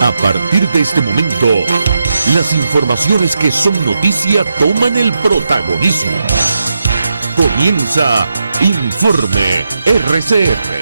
A partir de este momento, las informaciones que son noticia toman el protagonismo. Comienza Informe RCR.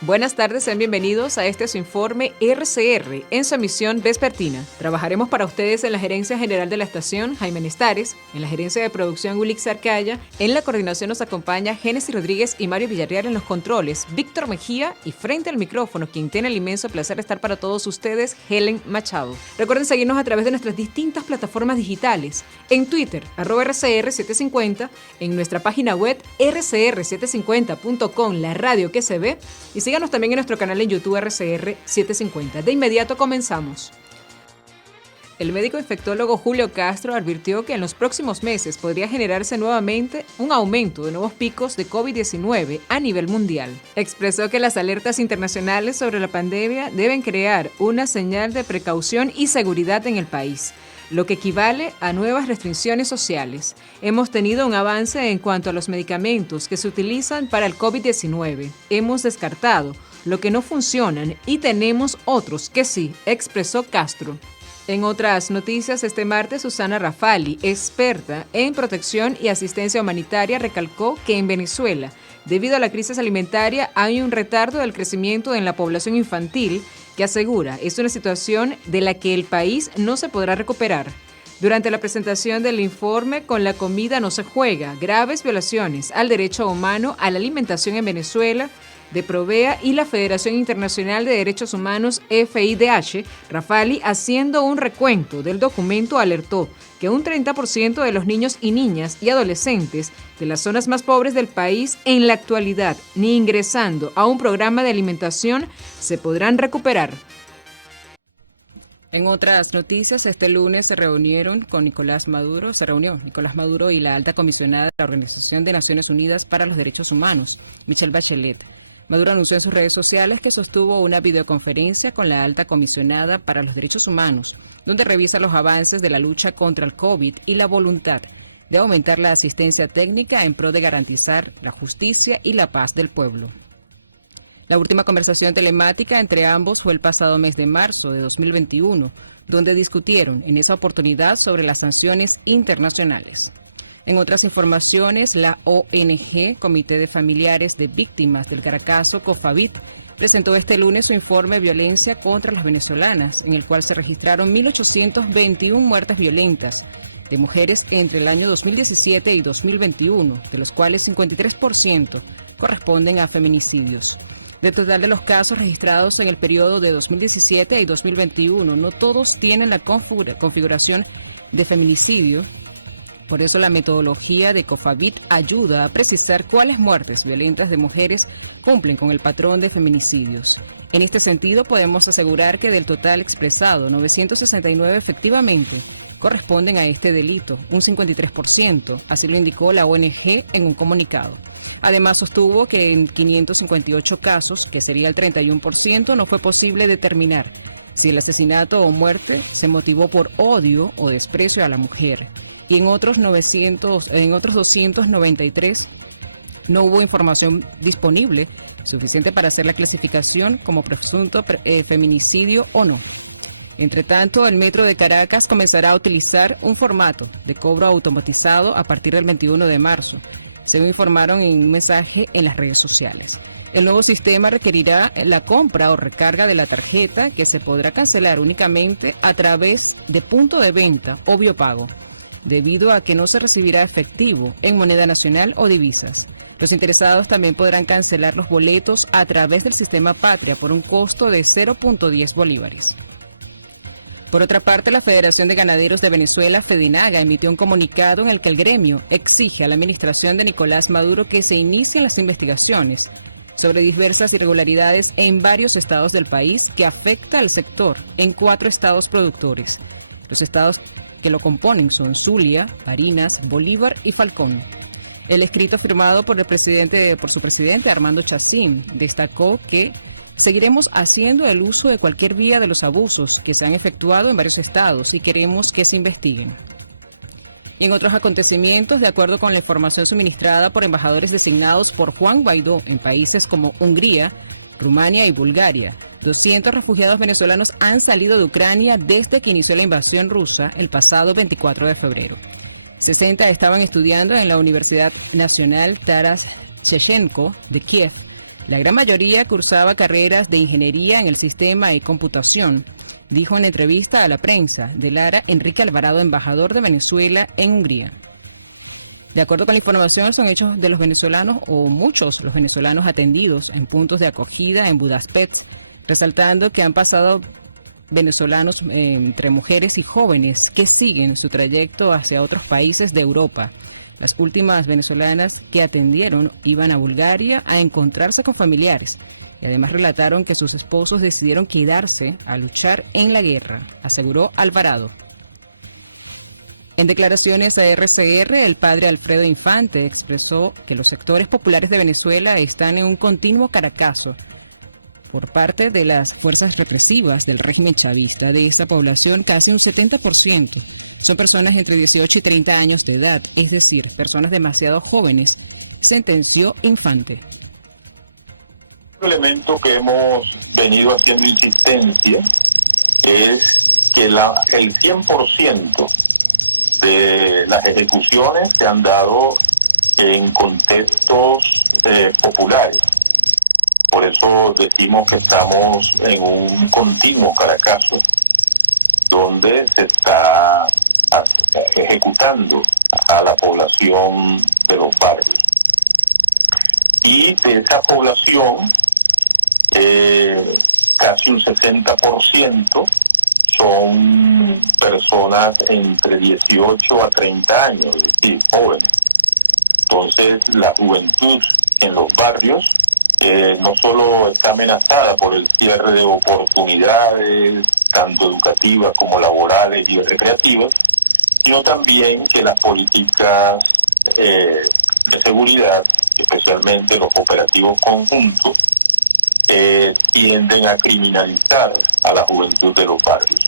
Buenas tardes, sean bienvenidos a este su informe RCR en su emisión vespertina. Trabajaremos para ustedes en la gerencia general de la estación, Jaime Nestares, en la gerencia de producción, Ulix Arcaya, en la coordinación nos acompaña Génesis Rodríguez y Mario Villarreal en los controles, Víctor Mejía y frente al micrófono, quien tiene el inmenso placer de estar para todos ustedes, Helen Machado. Recuerden seguirnos a través de nuestras distintas plataformas digitales, en Twitter, @RCR750, en nuestra página web rcr750.com, la radio que se ve, y síganos también en nuestro canal en YouTube RCR750. De inmediato comenzamos. El médico infectólogo Julio Castro advirtió que en los próximos meses podría generarse nuevamente un aumento de nuevos picos de COVID-19 a nivel mundial. Expresó que las alertas internacionales sobre la pandemia deben crear una señal de precaución y seguridad en el país, lo que equivale a nuevas restricciones sociales. Hemos tenido un avance en cuanto a los medicamentos que se utilizan para el COVID-19. Hemos descartado lo que no funcionan y tenemos otros que sí, expresó Castro. En otras noticias, este martes, Susana Rafali, experta en protección y asistencia humanitaria, recalcó que en Venezuela, debido a la crisis alimentaria, hay un retardo del crecimiento en la población infantil que asegura es una situación de la que el país no se podrá recuperar. Durante la presentación del informe Con la comida no se juega, graves violaciones al derecho humano a la alimentación en Venezuela, de Provea y la Federación Internacional de Derechos Humanos FIDH, Rafali, haciendo un recuento del documento, alertó que un 30% de los niños y niñas y adolescentes de las zonas más pobres del país en la actualidad, ni ingresando a un programa de alimentación, se podrán recuperar. En otras noticias, este lunes se reunió Nicolás Maduro y la alta comisionada de la Organización de Naciones Unidas para los Derechos Humanos, Michelle Bachelet. Maduro anunció en sus redes sociales que sostuvo una videoconferencia con la alta comisionada para los derechos humanos, donde revisa los avances de la lucha contra el COVID y la voluntad de aumentar la asistencia técnica en pro de garantizar la justicia y la paz del pueblo. La última conversación telemática entre ambos fue el pasado mes de marzo de 2021, donde discutieron en esa oportunidad sobre las sanciones internacionales. En otras informaciones, la ONG, Comité de Familiares de Víctimas del Caracazo, COFAVID, presentó este lunes su informe Violencia contra las venezolanas, en el cual se registraron 1.821 muertes violentas de mujeres entre el año 2017 y 2021, de los cuales 53% corresponden a feminicidios. Del total de los casos registrados en el periodo de 2017 y 2021, no todos tienen la configuración de feminicidio. Por eso la metodología de COFAVID ayuda a precisar cuáles muertes violentas de mujeres cumplen con el patrón de feminicidios. En este sentido, podemos asegurar que del total expresado, 969 efectivamente corresponden a este delito, un 53%, así lo indicó la ONG en un comunicado. Además, sostuvo que en 558 casos, que sería el 31%, no fue posible determinar si el asesinato o muerte se motivó por odio o desprecio a la mujer. Y en otros 293 no hubo información disponible suficiente para hacer la clasificación como presunto feminicidio o no. Entre tanto, el Metro de Caracas comenzará a utilizar un formato de cobro automatizado a partir del 21 de marzo, según informaron en un mensaje en las redes sociales. El nuevo sistema requerirá la compra o recarga de la tarjeta, que se podrá cancelar únicamente a través de punto de venta o biopago, debido a que no se recibirá efectivo en moneda nacional o divisas. Los interesados también podrán cancelar los boletos a través del sistema Patria por un costo de 0.10 bolívares. Por otra parte, la Federación de Ganaderos de Venezuela, FEDENAGA, emitió un comunicado en el que el gremio exige a la administración de Nicolás Maduro que se inicien las investigaciones sobre diversas irregularidades en varios estados del país que afecta al sector en 4 estados productores. Los estados que lo componen son Zulia, Barinas, Bolívar y Falcón. El escrito firmado por su presidente Armando Chacín destacó que seguiremos haciendo el uso de cualquier vía de los abusos que se han efectuado en varios estados y queremos que se investiguen. Y en otros acontecimientos, de acuerdo con la información suministrada por embajadores designados por Juan Guaidó en países como Hungría, Rumania y Bulgaria. 200 refugiados venezolanos han salido de Ucrania desde que inició la invasión rusa el pasado 24 de febrero. 60 estaban estudiando en la Universidad Nacional Taras Shevchenko de Kiev. La gran mayoría cursaba carreras de ingeniería en el sistema y computación, dijo en entrevista a la prensa de Lara Enrique Alvarado, embajador de Venezuela en Hungría. De acuerdo con la información, son hechos de los venezolanos o muchos los venezolanos atendidos en puntos de acogida en Budapest, resaltando que han pasado venezolanos entre mujeres y jóvenes que siguen su trayecto hacia otros países de Europa. Las últimas venezolanas que atendieron iban a Bulgaria a encontrarse con familiares y además relataron que sus esposos decidieron quedarse a luchar en la guerra, aseguró Alvarado. En declaraciones a RCR, el padre Alfredo Infante expresó que los sectores populares de Venezuela están en un continuo caracazo por parte de las fuerzas represivas del régimen chavista. De esta población, casi un 70% son personas entre 18 y 30 años de edad, es decir, personas demasiado jóvenes, sentenció Infante. Un elemento que hemos venido haciendo insistencia es que el 100% de las ejecuciones se han dado en contextos populares. Por eso decimos que estamos en un continuo caracazo, donde se está ejecutando a la población de los barrios. Y de esa población, casi un 60% son personas entre 18 a 30 años, es decir, jóvenes. Entonces, la juventud en los barrios no solo está amenazada por el cierre de oportunidades, tanto educativas como laborales y recreativas, sino también que las políticas de seguridad, especialmente los operativos conjuntos, tienden a criminalizar a la juventud de los barrios.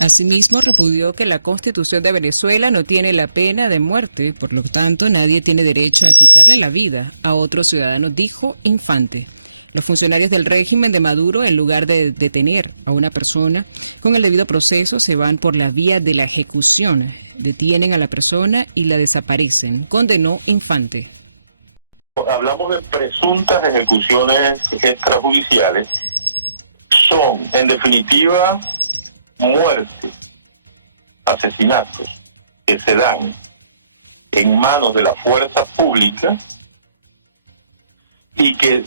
Asimismo, repudió que la Constitución de Venezuela no tiene la pena de muerte, por lo tanto, nadie tiene derecho a quitarle la vida a otro ciudadano, dijo Infante. Los funcionarios del régimen de Maduro, en lugar de detener a una persona con el debido proceso, se van por la vía de la ejecución, detienen a la persona y la desaparecen, condenó Infante. Hablamos de presuntas ejecuciones extrajudiciales, son, en definitiva, muertes, asesinatos que se dan en manos de la fuerza pública y que,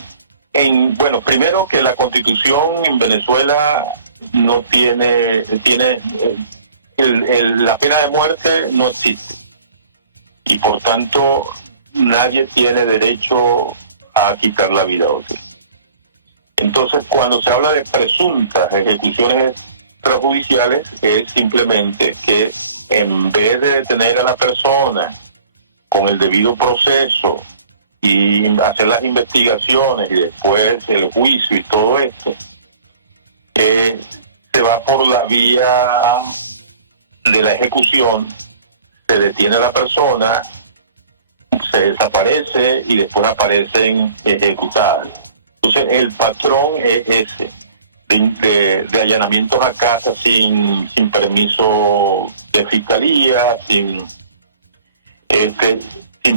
primero que la Constitución en Venezuela no tiene la pena de muerte no existe y por tanto nadie tiene derecho a quitar la vida a otro. Entonces, cuando se habla de presuntas ejecuciones extrajudiciales, es simplemente que en vez de detener a la persona con el debido proceso y hacer las investigaciones y después el juicio y todo esto, se va por la vía de la ejecución, se detiene a la persona, se desaparece y después aparecen ejecutadas. Entonces el patrón es ese, de allanamientos a casa sin permiso de fiscalía, sin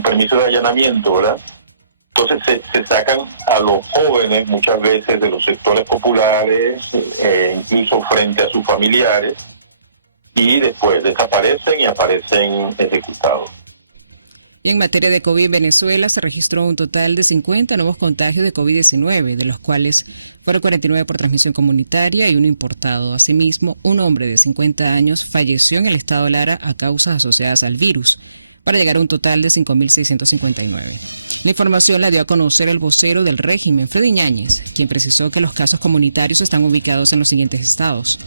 permiso de allanamiento, ¿verdad? Entonces se sacan a los jóvenes muchas veces de los sectores populares, incluso frente a sus familiares, y después desaparecen y aparecen ejecutados. Y en materia de COVID, Venezuela se registró un total de 50 nuevos contagios de COVID-19, de los cuales fueron 49 por transmisión comunitaria y uno importado. Asimismo, un hombre de 50 años falleció en el estado Lara a causas asociadas al virus, para llegar a un total de 5.659. La información la dio a conocer el vocero del régimen, Freddy Ñáñez, quien precisó que los casos comunitarios están ubicados en los siguientes estados: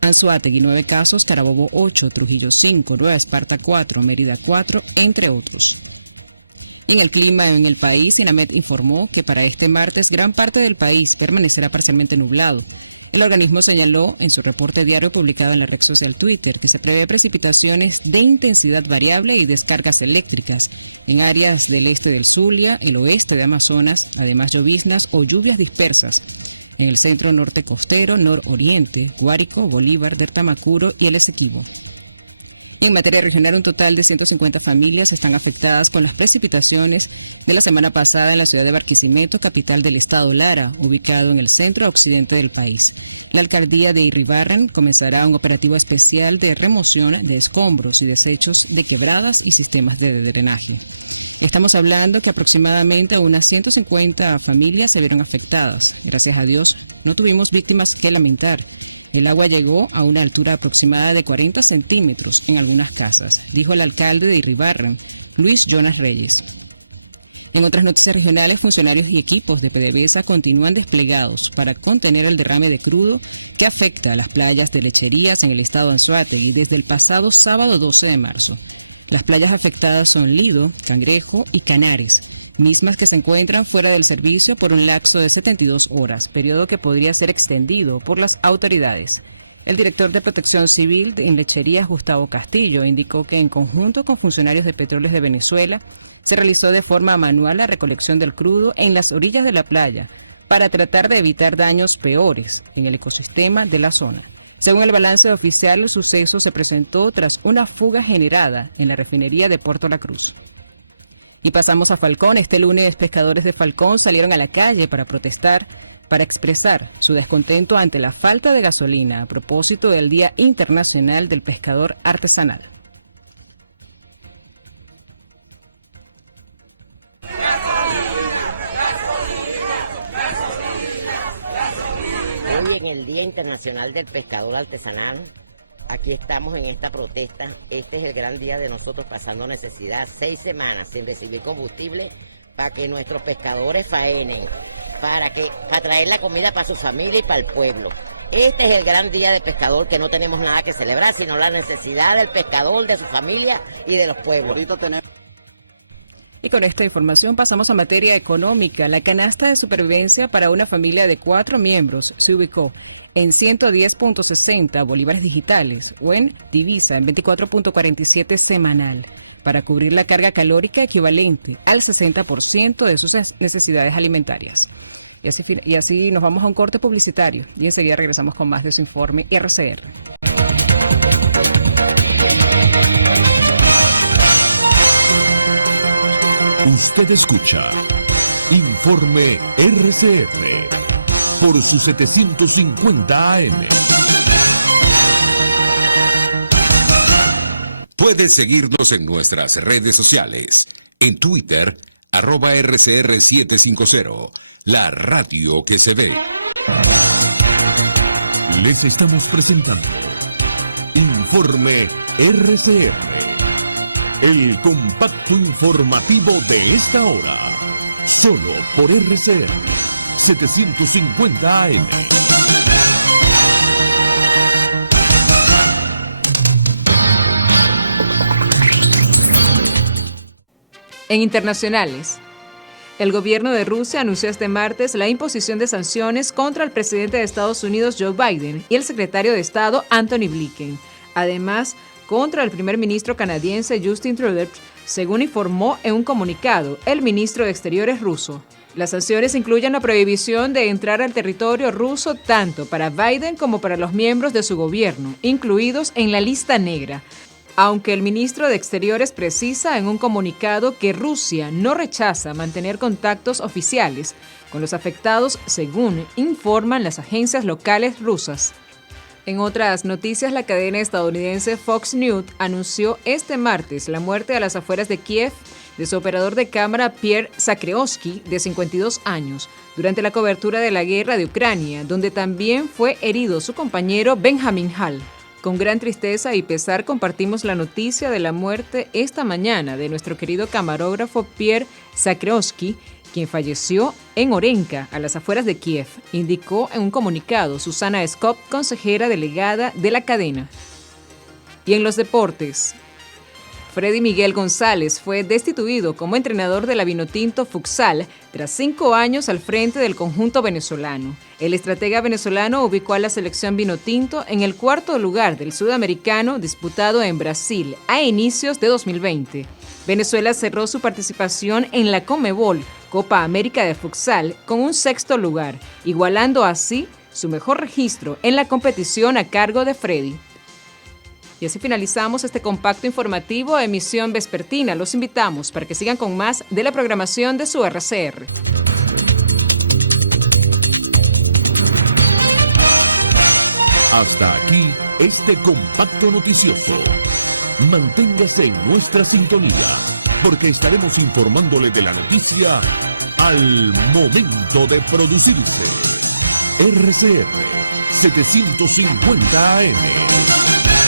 Anzoátegui 9 casos, Carabobo 8, Trujillo 5, Nueva Esparta 4, Mérida 4, entre otros. En el clima en el país, INAMED informó que para este martes gran parte del país permanecerá parcialmente nublado. El organismo señaló en su reporte diario publicado en la red social Twitter que se prevé precipitaciones de intensidad variable y descargas eléctricas, En áreas del este del Zulia, el oeste de Amazonas, además lloviznas o lluvias dispersas. En el centro norte costero, nororiente, Guárico, Bolívar, del Tamacuro y el Esequibo. En materia regional, un total de 150 familias están afectadas con las precipitaciones de la semana pasada en la ciudad de Barquisimeto, capital del estado Lara, ubicado en el centro-occidente del país. La alcaldía de Irribarren comenzará un operativo especial de remoción de escombros y desechos de quebradas y sistemas de drenaje. Estamos hablando que aproximadamente unas 150 familias se vieron afectadas. Gracias a Dios, no tuvimos víctimas que lamentar. El agua llegó a una altura aproximada de 40 centímetros en algunas casas, dijo el alcalde de Irribarren, Luis Jonas Reyes. En otras noticias regionales, funcionarios y equipos de PDVSA continúan desplegados para contener el derrame de crudo que afecta a las playas de lecherías en el estado de Anzoátegui desde el pasado sábado 12 de marzo. Las playas afectadas son Lido, Cangrejo y Canares, mismas que se encuentran fuera del servicio por un lapso de 72 horas, periodo que podría ser extendido por las autoridades. El director de Protección Civil en Lecherías, Gustavo Castillo, indicó que en conjunto con funcionarios de Petróleos de Venezuela se realizó de forma manual la recolección del crudo en las orillas de la playa para tratar de evitar daños peores en el ecosistema de la zona. Según el balance oficial, el suceso se presentó tras una fuga generada en la refinería de Puerto La Cruz. Y pasamos a Falcón. Este lunes, pescadores de Falcón salieron a la calle para protestar, para expresar su descontento ante la falta de gasolina a propósito del Día Internacional del Pescador Artesanal. Hoy en el Día Internacional del Pescador Artesanal, aquí estamos en esta protesta. Este es el gran día de nosotros pasando necesidad, 6 semanas sin recibir combustible para que nuestros pescadores faenen, para traer la comida para su familia y para el pueblo. Este es el gran día del pescador, que no tenemos nada que celebrar, sino la necesidad del pescador, de su familia y de los pueblos. Y con esta información pasamos a materia económica. La canasta de supervivencia para una familia de 4 miembros se ubicó en 110.60 bolívares digitales o en divisa en 24.47 semanal para cubrir la carga calórica equivalente al 60% de sus necesidades alimentarias. Y así nos vamos a un corte publicitario y enseguida regresamos con más de su informe RCR. Usted escucha Informe RCR por su 750 AM. Puede seguirnos en nuestras redes sociales. En Twitter, @RCR750, la radio que se ve. Les estamos presentando Informe RCR. El compacto informativo de esta hora, solo por RCR 750 AM. En internacionales, el gobierno de Rusia anunció este martes la imposición de sanciones contra el presidente de Estados Unidos, Joe Biden, y el secretario de Estado, Antony Blinken. Además, contra el primer ministro canadiense Justin Trudeau, según informó en un comunicado el ministro de Exteriores ruso. Las sanciones incluyen la prohibición de entrar al territorio ruso tanto para Biden como para los miembros de su gobierno, incluidos en la lista negra, aunque el ministro de Exteriores precisa en un comunicado que Rusia no rechaza mantener contactos oficiales con los afectados, según informan las agencias locales rusas. En otras noticias, la cadena estadounidense Fox News anunció este martes la muerte a las afueras de Kiev de su operador de cámara Pierre Zakrzewski, de 52 años, durante la cobertura de la guerra de Ucrania, donde también fue herido su compañero Benjamin Hall. Con gran tristeza y pesar compartimos la noticia de la muerte esta mañana de nuestro querido camarógrafo Pierre Zakrzewski, quien falleció en Orenka, a las afueras de Kiev, indicó en un comunicado Susana Skop, consejera delegada de la cadena. Y en los deportes, Freddy Miguel González fue destituido como entrenador de la Vinotinto Futsal tras 5 años al frente del conjunto venezolano. El estratega venezolano ubicó a la selección Vinotinto en el 4º lugar del sudamericano disputado en Brasil a inicios de 2020. Venezuela cerró su participación en la Conmebol Copa América de Futsal con un 6º lugar, igualando así su mejor registro en la competición a cargo de Freddy. Y así finalizamos este compacto informativo emisión vespertina. Los invitamos para que sigan con más de la programación de su RCR. Hasta aquí este compacto noticioso. Manténgase en nuestra sintonía, porque estaremos informándole de la noticia al momento de producirse. RCR 750 AM.